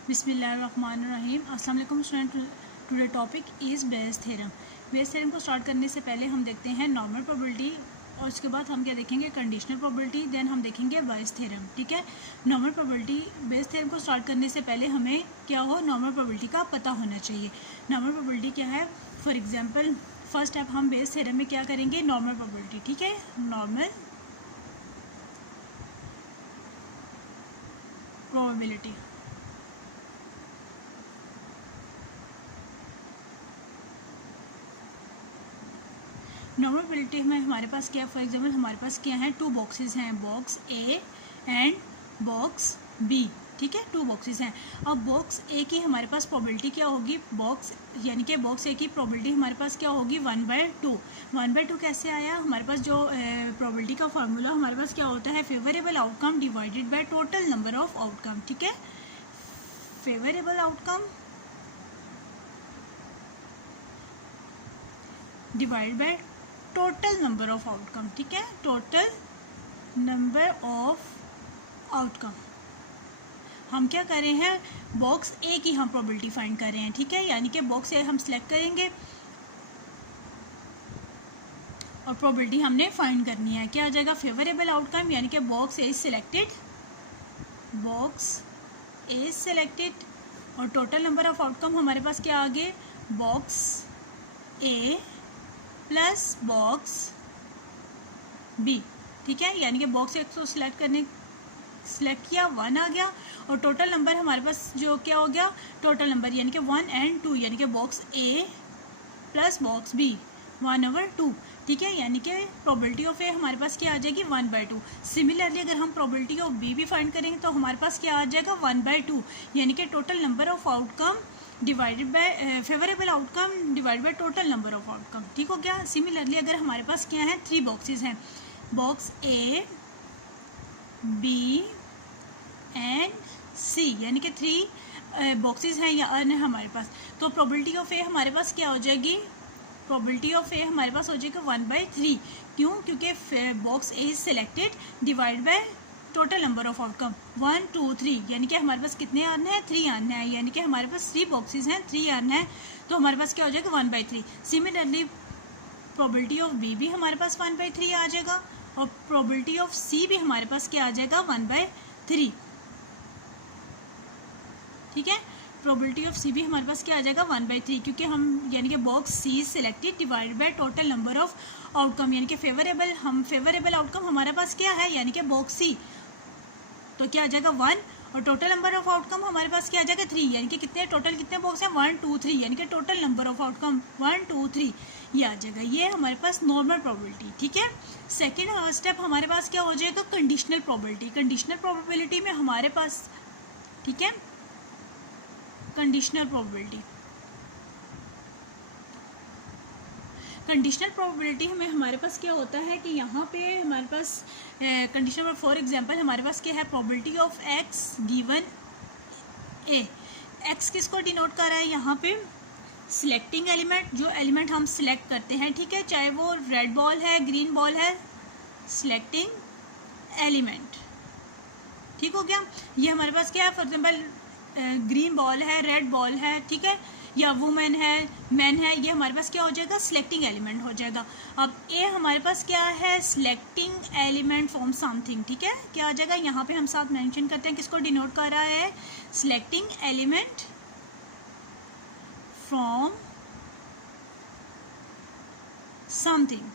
बिस्मिल्लाहिर्रहमानिर्रहीम। अस्सलाम वालेकुम student. Today topic is Bayes theorem. Bayes theorem को स्टार्ट करने से पहले हम देखते हैं नॉर्मल प्रोबेबिलिटी और उसके बाद हम क्या देखेंगे, कंडीशनल प्रोबेबिलिटी, देन हम देखेंगे बेस थ्योरम। ठीक है, नॉर्मल प्रोबेबिलिटी बेस थ्योरम को स्टार्ट करने से पहले हमें क्या हो, नॉर्मल प्रोबेबिलिटी का पता होना चाहिए। नॉर्मल प्रोबेबिलिटी क्या है? फॉर एग्जाम्पल फर्स्ट स्टेप हम बेस थ्योरम में क्या करेंगे, नॉर्मल प्रोबेबिलिटी। ठीक है, नॉर्मल प्रोबेबिलिटी। नॉर्मल प्रोबेबिलिटी में हमारे पास क्या है, फॉर एग्जांपल हमारे पास क्या है, टू बॉक्सेस हैं, box A and box B. ठीक है, टू बॉक्सेस हैं। अब बॉक्स ए की हमारे पास प्रोबेबिलिटी क्या होगी, बॉक्स यानी कि बॉक्स ए की प्रोबेबिलिटी हमारे पास क्या होगी, 1/2। 1/2 कैसे आया, हमारे पास जो प्रोबेबिलिटी का फार्मूला हमारे पास क्या होता है, favourable outcome divided by total number of outcome. ठीक है, favourable outcome divide by total number of outcome. ठीक है, टोटल नंबर ऑफ आउटकम। हम क्या कर रहे हैं, बॉक्स ए की हम प्रोबेबिलिटी फाइंड कर रहे हैं। ठीक है, यानी कि बॉक्स ए हम सिलेक्ट करेंगे और प्रोबेबिलिटी हमने फाइंड करनी है। क्या आ जाएगा, फेवरेबल आउटकम, यानी कि box A is selected, box A is selected और टोटल नंबर ऑफ आउटकम हमारे पास क्या आ गए, बॉक्स ए प्लस बॉक्स बी। ठीक है, यानी कि बॉक्स ए को सिलेक्ट किया, 1 आ गया और टोटल नंबर हमारे पास जो क्या हो गया, टोटल नंबर यानी कि 1 and 2, यानी कि बॉक्स ए प्लस बॉक्स बी 1/2। ठीक है, यानी कि प्रोबेबिलिटी ऑफ ए हमारे पास क्या आ जाएगी, 1/2। सिमिलरली अगर हम प्रोबेबिलिटी ऑफ बी भी फाइंड करेंगे तो हमारे पास क्या आ जाएगा, 1/2, यानी कि total number of outcome divided by favourable outcome divide by total number of outcome. ठीक हो गया। सिमिलरली अगर हमारे पास क्या है, 3 बॉक्सेस हैं, बॉक्स ए बी एंड सी, यानी कि 3 बॉक्सेस हैं या अर्न है हमारे पास, तो प्रोबेबिलिटी ऑफ ए हमारे पास क्या हो जाएगी, प्रोबेबिलिटी ऑफ ए हमारे पास हो जाएगा 1/3। क्यों, क्योंकि box A is selected divide by total number of outcome 1 2 3, यानी कि हमारे पास कितने आने हैं, 3 आने हैं, यानी कि हमारे पास 3 बॉक्सेस हैं, 3 आने हैं, तो हमारे पास क्या हो जाएगा, 1/3। सिमिलरली प्रोबेबिलिटी ऑफ बी भी हमारे पास 1/3 आ जाएगा और प्रोबेबिलिटी ऑफ सी भी हमारे पास क्या आ जाएगा, 1/3। ठीक है, प्रोबेबिलिटी ऑफ सी भी हमारे पास क्या आ जाएगा, 1/3, क्योंकि हम यानी कि box C is selected divide by total number of outcome, यानी कि फेवरेबल आउटकम हमारे पास क्या है, यानी कि बॉक्स सी, तो क्या आ जाएगा 1 और टोटल नंबर ऑफ आउटकम हमारे पास क्या आ जाएगा 3, यानी कि कितने टोटल कितने बॉक्स हैं, 1 2 3, यानी कि टोटल नंबर ऑफ आउटकम 1 2 3 ये आ जाएगा। ये हमारे पास नॉर्मल प्रोबेबिलिटी। ठीक है, सेकेंड स्टेप हमारे पास क्या हो जाएगा, कंडीशनल प्रोबेबिलिटी। कंडीशनल प्रोबेबिलिटी में हमारे पास, ठीक है, कंडीशनल प्रोबेबिलिटी, कंडीशनल प्रोबेबिलिटी में हमारे पास क्या होता है कि यहाँ पे हमारे पास कंडीशनल, फॉर एग्जांपल हमारे पास क्या है, probability of x given A. X किसको डिनोट कर रहा है, यहाँ पे सिलेक्टिंग एलिमेंट, जो एलिमेंट हम सिलेक्ट करते हैं। ठीक है, चाहे वो रेड बॉल है, ग्रीन बॉल है, सिलेक्टिंग एलिमेंट। ठीक हो गया, ये हमारे पास क्या है, फॉर एग्जाम्पल ग्रीन बॉल है, रेड बॉल है, ठीक है, या वुमेन है, मैन है, ये हमारे पास क्या हो जाएगा, सिलेक्टिंग एलिमेंट हो जाएगा। अब ए हमारे पास क्या है, सिलेक्टिंग एलिमेंट फ्रॉम समथिंग। ठीक है, क्या आ जाएगा, यहाँ पे हम साथ मेंशन करते हैं किसको डिनोट कर रहा है, सिलेक्टिंग एलिमेंट फ्रॉम समथिंग।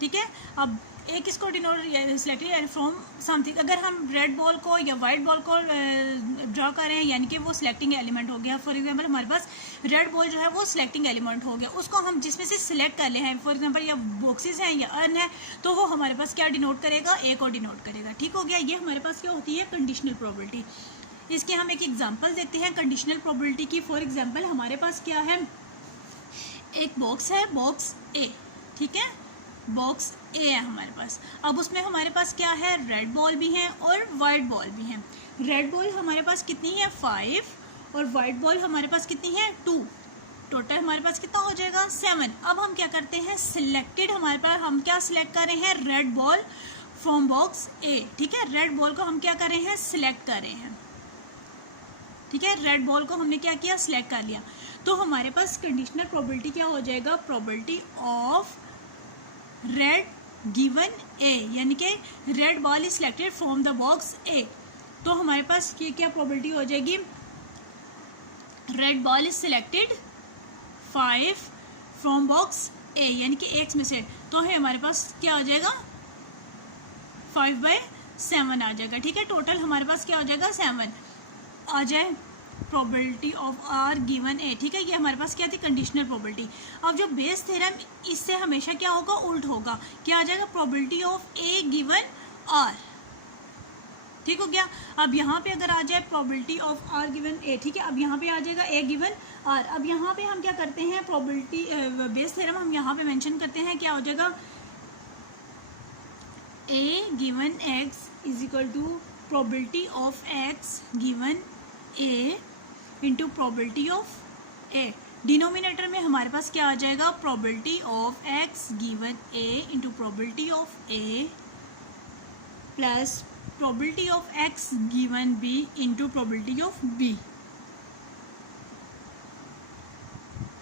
ठीक है, अब ए किसको डिनोट, सिलेक्टिंग फ्रॉम समथिंग। अगर हम रेड बॉल को या वाइट बॉल को ड्रॉ कर रहे हैं, यानी कि वो सिलेक्टिंग एलिमेंट हो गया। फॉर एग्जांपल हमारे पास रेड बॉल जो है वो सिलेक्टिंग एलिमेंट हो गया, उसको हम जिसमें से सिलेक्ट कर ले हैं, फॉर एग्जांपल या बॉक्सेस हैं या अर्न है, तो वो हमारे पास क्या डिनोट करेगा, ए को डिनोट करेगा। ठीक हो गया, ये हमारे पास क्या होती है, कंडीशनल प्रोबेबिलिटी। इसके हम एक एग्जाम्पल देखते हैं कंडीशनल प्रोबेबिलिटी की। फॉर एग्जाम्पल हमारे पास क्या है, एक बॉक्स है, बॉक्स ए। ठीक है, बॉक्स ए है हमारे पास। अब उसमें हमारे पास क्या है, रेड बॉल भी हैं और वाइट बॉल भी हैं। रेड बॉल हमारे पास कितनी है, 5 और वाइट बॉल हमारे पास कितनी है, 2। टोटल हमारे पास कितना हो जाएगा, 7। अब हम क्या करते हैं, सिलेक्टेड हमारे पास हम क्या सिलेक्ट कर रहे हैं, रेड बॉल फ्रॉम बॉक्स ए। ठीक है, रेड बॉल को हम क्या कर रहे हैं, सिलेक्ट कर रहे हैं। ठीक है, रेड बॉल को हमने क्या किया, सिलेक्ट कर लिया। तो हमारे पास कंडीशनल प्रोबेबिलिटी क्या हो जाएगा, probability of red given A, यानी कि red ball is selected from the box A. तो हमारे पास ये क्या प्रोबेबिलिटी हो जाएगी, red ball is selected 5 from box A, यानी कि एक्स में से। तो है हमारे पास क्या हो जाएगा, 5/7 आ जाएगा। ठीक है, टोटल हमारे पास क्या हो जाएगा, 7 आ जाए। Probability of R given A, ठीक है, ये हमारे पास क्या थी, कंडीशनल प्रोबेबिलिटी। अब जो बेस थ्योरम, इससे हमेशा क्या होगा, उल्ट होगा, क्या आ जाएगा, probability of A given R. ठीक हो गया। अब यहाँ पे अगर आ जाए probability of R given A, ठीक है, अब यहाँ पे आ जाएगा ए गिवन आर। अब यहाँ पे हम क्या करते हैं, प्रोबेबिलिटी बेस थ्योरम हम यहाँ पे मेंशन करते हैं, क्या हो जाएगा, A given x is equal to probability of x given A into probability of A. Denominator में हमारे पास क्या आ जाएगा, probability of x given A into probability of A plus probability of x given B into probability of B.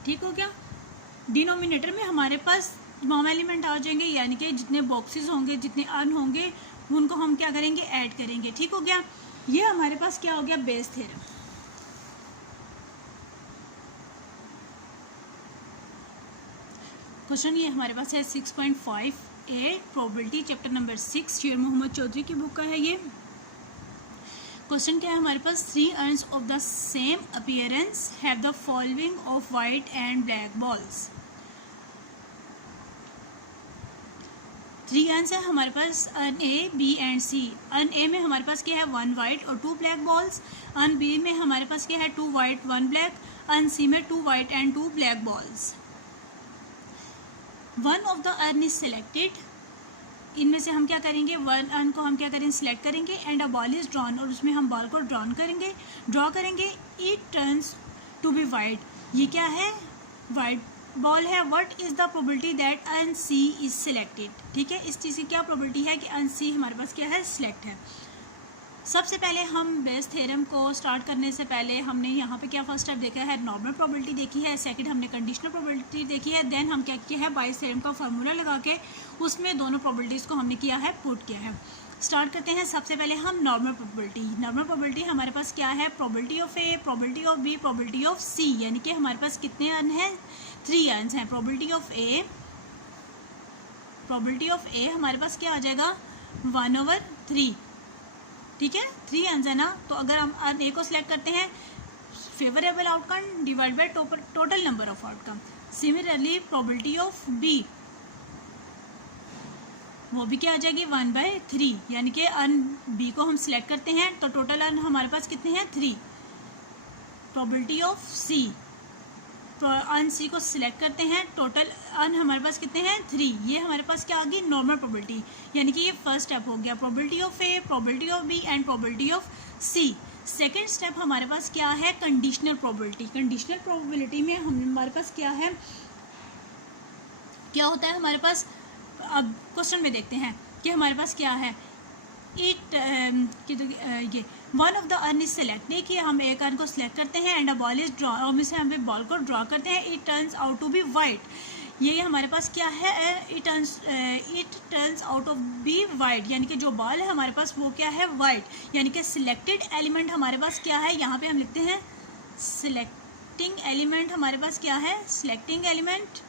ठीक हो गया। Denominator में हमारे पास तमाम एलिमेंट आ जाएंगे, यानी कि जितने बॉक्सेस होंगे, जितने अर्न होंगे, उनको हम क्या करेंगे, ऐड करेंगे। ठीक हो गया। ये हमारे पास क्या हो गया, बेस थ्योरम। क्वेश्चन ये हमारे पास है 6.5 प्रोबेबिलिटी, चैप्टर नंबर 6, शेर मोहम्मद चौधरी की बुक का है ये। क्वेश्चन क्या है हमारे पास, 3 urns of the same appearance have the following of white and black balls. 3 urns है हमारे पास, urn A, B and C. Urn A में हमारे पास क्या है, 1 वाइट और 2 ब्लैक बॉल्स। अर्न बी में हमारे पास क्या है, 2 वाइट 1 ब्लैक। अर्न सी में 2 white and 2 black balls. One of the urn is selected, इनमें से हम क्या करेंगे, वन अर्न को हम क्या करेंगे, सिलेक्ट करेंगे। And a ball is drawn, और उसमें हम बॉल को ड्रॉ करेंगे। It turns to be white, ये क्या है, वाइट बॉल है। What is the probability that urn C is selected. ठीक है, इस चीज़ की क्या प्रोबेबिलिटी है कि अर्न सी हमारे पास क्या है, सिलेक्ट है। सबसे पहले हम बेस थ्योरम को स्टार्ट करने से पहले हमने यहाँ पे क्या फर्स्ट स्टेप देखा है, नॉर्मल प्रोबेबिलिटी देखी है। सेकंड हमने कंडीशनल प्रोबेबिलिटी देखी है। देन हम क्या किया है, बायस थ्योरम का फार्मूला लगा के उसमें दोनों प्रोबेबिलिटीज़ को हमने किया है, पुट किया है। स्टार्ट करते हैं। सबसे पहले हम नॉर्मल प्रोबेबिलिटी। नॉर्मल प्रोबेबिलिटी हमारे पास क्या है, probability of A, probability of B, probability of C, यानी कि हमारे पास कितने अर्न हैं, 3 अर्न्स हैं। प्रोबेबिलिटी ऑफ ए हमारे पास क्या आ जाएगा, 1/3। ठीक है, 3 अर्न्स है ना, तो अगर हम अर्न ए को सिलेक्ट करते हैं, favourable outcome divide by total number of outcome. Similarly probability of B, वो भी क्या आ जाएगी, 1/3, यानी कि अर्न बी को हम सिलेक्ट करते हैं तो टोटल अर्न हमारे पास कितने हैं, 3। प्रोबेबिलिटी ऑफ सी, अर्न सी को सिलेक्ट करते हैं, टोटल अर्न हमारे पास कितने हैं, 3। ये हमारे पास क्या आ गई, नॉर्मल प्रोबेबिलिटी, यानी कि ये फर्स्ट स्टेप हो गया, probability of A, probability of B and probability of C. Second step हमारे पास क्या है, कंडीशनल प्रोबेबिलिटी। कंडीशनल प्रोबेबिलिटी में हमारे पास क्या है, क्या होता है हमारे पास, अब क्वेश्चन में देखते हैं कि हमारे पास क्या है। ये one of the urn is select, देखिए हम एक अर्न को सिलेक्ट करते हैं and a ball is draw, और में से हम बॉल को ड्रॉ करते हैं। It turns out to be white, ये हमारे पास क्या है, it turns out of B white, यानी कि जो बॉल है हमारे पास वो क्या है, वाइट, यानी कि सिलेक्टेड एलिमेंट हमारे पास क्या है, यहाँ पे हम लिखते हैं सिलेक्टिंग एलिमेंट हमारे पास क्या है, सिलेक्टिंग एलिमेंट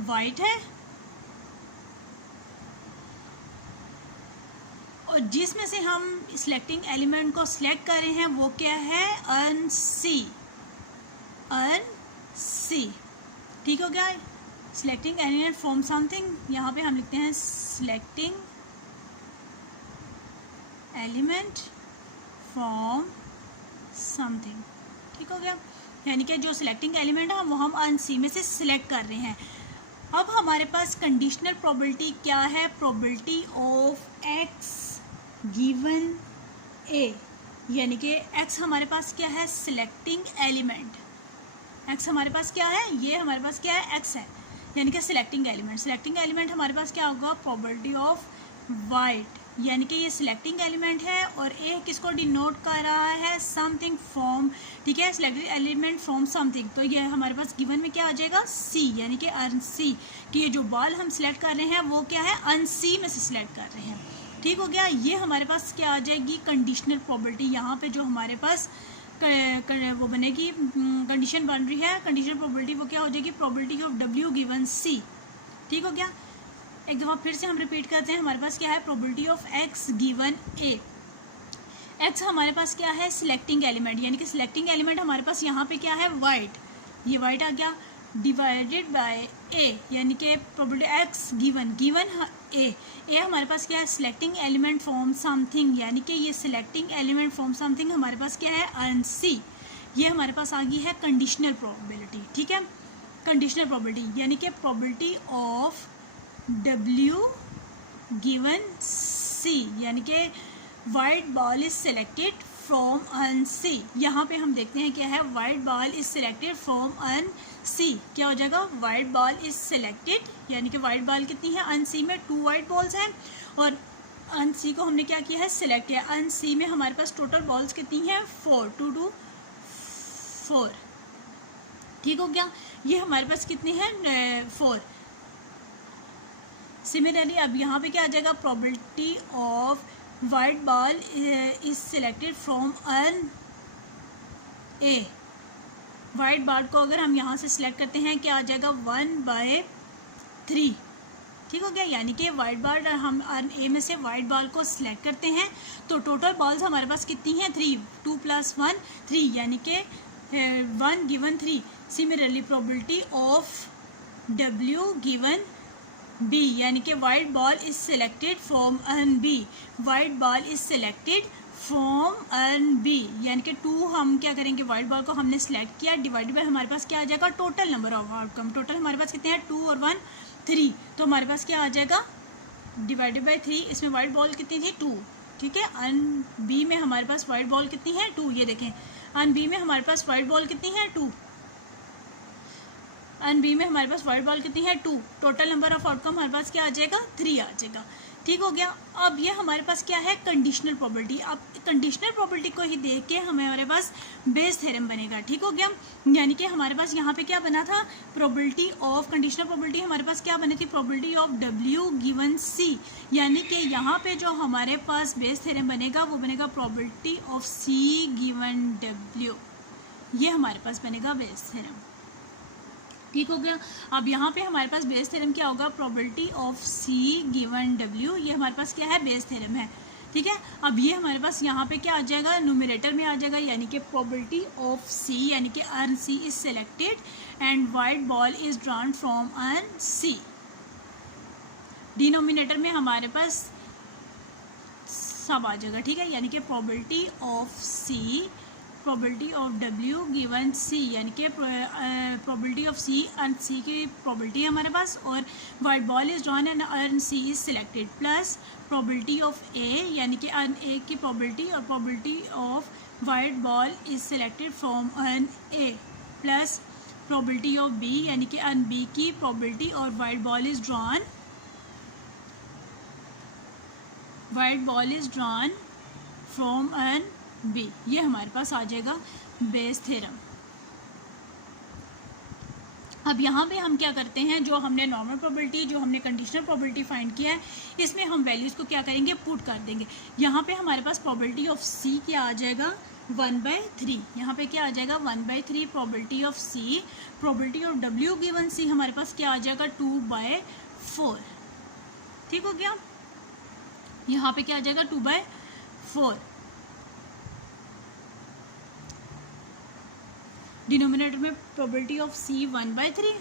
वाइट है, और जिसमें से हम सिलेक्टिंग एलिमेंट को सिलेक्ट कर रहे हैं वो क्या है, अर्न सी, अर्न सी। ठीक हो गया, सिलेक्टिंग एलिमेंट फ्रॉम समथिंग, यहाँ पे हम लिखते हैं सिलेक्टिंग एलिमेंट फ्रॉम समथिंग। ठीक हो गया, यानी कि जो सिलेक्टिंग एलिमेंट है वो हम अर्न सी में से सिलेक्ट कर रहे हैं। अब हमारे पास कंडीशनल प्रोबेबिलिटी क्या है, probability of x given A, यानी कि एक्स हमारे पास क्या है, सिलेक्टिंग एलिमेंट। एक्स हमारे पास क्या है, ये हमारे पास क्या है, एक्स है, यानी कि सिलेक्टिंग एलिमेंट। सिलेक्टिंग एलिमेंट हमारे पास क्या होगा, प्रोबेबिलिटी ऑफ वाइट यानी कि ये सिलेक्टिंग एलिमेंट है, और ए किसको डिनोट कर रहा है, समथिंग फ्रॉम, ठीक है, सिलेक्टेड एलिमेंट फ्रॉम समथिंग। तो ये हमारे पास गिवन में क्या आ जाएगा, सी, यानी कि अर्न सी, कि ये जो बॉल हम सिलेक्ट कर रहे हैं वो क्या है, अर्न सी में से सिलेक्ट कर रहे हैं। ठीक हो गया। ये हमारे पास क्या आ जाएगी, कंडीशनल प्रोबेबिलिटी। यहाँ पे जो हमारे पास वो बनेगी, कंडीशन बन रही है, कंडीशनल प्रोबेबिलिटी, वो क्या हो जाएगी, probability of W given C. ठीक हो गया। एक दफ़ा फिर से हम रिपीट करते हैं, हमारे पास क्या है, probability of x given A. X हमारे पास क्या है, सिलेक्टिंग एलिमेंट, यानी कि सिलेक्टिंग एलिमेंट हमारे पास यहाँ पे क्या है, वाइट, ये वाइट आ गया, डिवाइडेड बाय ए, यानी कि प्रोबेबिलिटी एक्स गिवन ए हमारे पास क्या है, सिलेक्टिंग एलिमेंट फ्रॉम समथिंग, यानी कि ये सिलेक्टिंग एलिमेंट फ्रॉम समथिंग हमारे पास क्या है, अर्न सी। ये हमारे पास आ गई है कंडीशनल प्रोबेबिलिटी। ठीक है, कंडीशनल प्रोबेबिलिटी यानी कि probability of W given C, यानी कि white ball is selected from urn C. यहाँ पे हम देखते हैं क्या है, white ball is selected from urn C. क्या हो जाएगा, वाइट बॉल इज सिलेक्टेड, यानी कि वाइट बॉल कितनी है, अर्न सी में 2 वाइट बॉल्स हैं, और अर्न सी को हमने क्या किया है, सिलेक्ट किया। अर्न सी में हमारे पास टोटल बॉल्स कितनी हैं, 4, 2 2 4। ठीक हो गया। ये हमारे पास कितनी है, 4। सिमिलरली अब यहाँ पे क्या आ जाएगा, probability of white ball is selected from urn A. White ball को अगर हम यहाँ से सिलेक्ट करते हैं, क्या आ जाएगा, 1/3। ठीक हो गया। यानी कि वाइट बॉल हम अर्न ए में से वाइट बॉल को सिलेक्ट करते हैं, तो टोटल बॉल्स हमारे पास कितनी हैं, 3, 2 + 1 3, यानी कि 1 given 3। Similarly probability of W given B, यानी कि white ball is selected from urn B, white ball is selected from urn B, यानी कि 2 हम क्या करेंगे, वाइट बॉल को हमने सिलेक्ट किया, डिवाइडेड बाय हमारे पास क्या आ जाएगा, total number of outcome. Total हमारे पास कितने हैं, 2 और 1 3, तो हमारे पास क्या आ जाएगा, डिवाइडेड बाय 3। इसमें वाइट बॉल कितनी थी, 2। ठीक है, अर्न बी में हमारे पास वाइट बॉल कितनी है, 2। ये देखें, अर्न बी में हमारे पास वाइट बॉल कितनी है, 2। अर्न बी में हमारे पास वाइट बॉल कितनी है, 2। टोटल नंबर ऑफ आउटकम हमारे पास क्या आ जाएगा, 3 आ जाएगा। ठीक हो गया। अब ये हमारे पास क्या है, कंडीशनल प्रोबेबिलिटी। अब कंडीशनल प्रोबेबिलिटी को ही देख के हमारे पास बेस थ्योरम बनेगा। ठीक हो गया। यानी कि हमारे पास यहाँ पे क्या बना था, प्रोबेबिलिटी ऑफ, कंडीशनल प्रोबेबिलिटी हमारे पास क्या बनी थी, probability of W given C, यानी कि यहाँ पे जो हमारे पास बेस थ्योरम बनेगा वो बनेगा probability of C given W. ये हमारे पास बनेगा बेस थ्योरम। ठीक हो गया। अब यहाँ पे हमारे पास बेस थ्योरम क्या होगा, probability of C given W, ये हमारे पास क्या है, बेस थ्योरम है। ठीक है। अब ये हमारे पास यहाँ पे क्या आ जाएगा, न्यूमरेटर में आ जाएगा, यानी कि प्रोबेबिलिटी ऑफ सी, यानी कि urn C is selected and white ball is drawn from urn C. Denominator में हमारे पास सब आ जाएगा। ठीक है, यानी कि probability of C, probability of W given C, यानी कि probability of C, urn C की प्रोबेबिलिटी है हमारे पास, और white ball is drawn and urn C is selected, plus probability of A, यानी कि अर्न ए की प्रोबेबिलिटी, और probability of white ball is selected from urn A, plus probability of B, यानी कि अर्न बी की probability और white ball is drawn from urn B. ये हमारे पास आ जाएगा बेस थ्योरम। अब यहाँ पे हम क्या करते हैं, जो हमने नॉर्मल प्रोबेबिलिटी, जो हमने कंडीशनल प्रोबेबिलिटी फाइंड किया है, इसमें हम वैल्यूज़ को क्या करेंगे, पुट कर देंगे। यहाँ पे हमारे पास प्रोबेबिलिटी ऑफ सी क्या आ जाएगा, 1/3। यहाँ पे क्या आ जाएगा, 1/3 probability of C. Probability of W given C हमारे पास क्या आ जाएगा, 2/4। ठीक हो गया। यहाँ पे क्या आ जाएगा, 2/4। डिनोमिनेटर में प्रोबेबिलिटी ऑफ सी 1/3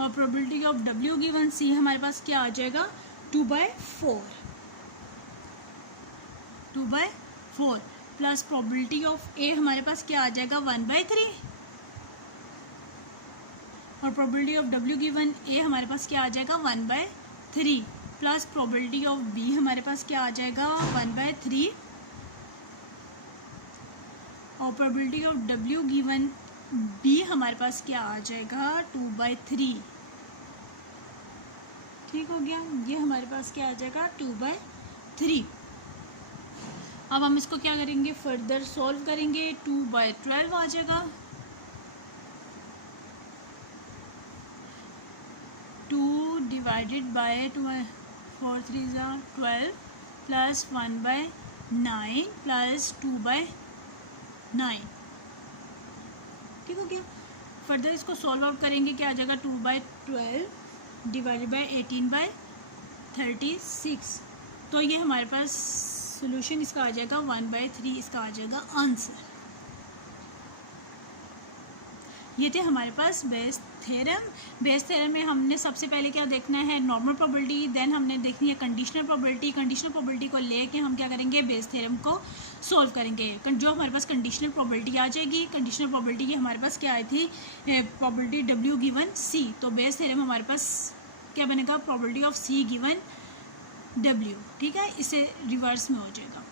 और probability of W given C हमारे पास क्या आ जाएगा, 2/4 प्लस प्रोबेबिलिटी ऑफ ए हमारे पास क्या आ जाएगा, 1/3 और प्रोबेबिलिटी ऑफ डब्ल्यू गिवन ए हमारे पास क्या आ जाएगा, 1/3 प्लस प्रोबेबिलिटी ऑफ बी हमारे पास क्या आ जाएगा, 1/3 और probability of W given B हमारे पास क्या आ जाएगा, 2/3। ठीक हो गया। ये हमारे पास क्या आ जाएगा, 2/3। 3। अब हम इसको क्या करेंगे, फर्दर सॉल्व करेंगे। 2/12 आ जाएगा। 2 डिवाइडेड बाय 4 3 12 प्लस 1/9 प्लस 2/9। ठीक हो गया। फर्दर इसको सॉल्व आउट करेंगे, क्या आ जाएगा, 2/12 डिवाइडेड बाय 18/36। तो ये हमारे पास सोल्यूशन इसका आ जाएगा 1/3, इसका आ जाएगा आंसर। ये थे हमारे पास बेस थ्योरम। बेस थ्योरम में हमने सबसे पहले क्या देखना है, नॉर्मल प्रोबेबिलिटी, देन हमने देखनी है कंडीशनल प्रोबेबिलिटी। कंडीशनल प्रोबेबिलिटी को लेके हम क्या करेंगे, बेस थ्योरम को सॉल्व करेंगे। जो हमारे पास कंडीशनल प्रोबेबिलिटी आ जाएगी, कंडीशनल प्रोबेबिलिटी की हमारे पास क्या आई थी, प्रोबेबिलिटी W गिवन C। तो बेस थ्योरम हमारे पास क्या बनेगा, probability of C given W। ठीक है, इसे रिवर्स में हो जाएगा।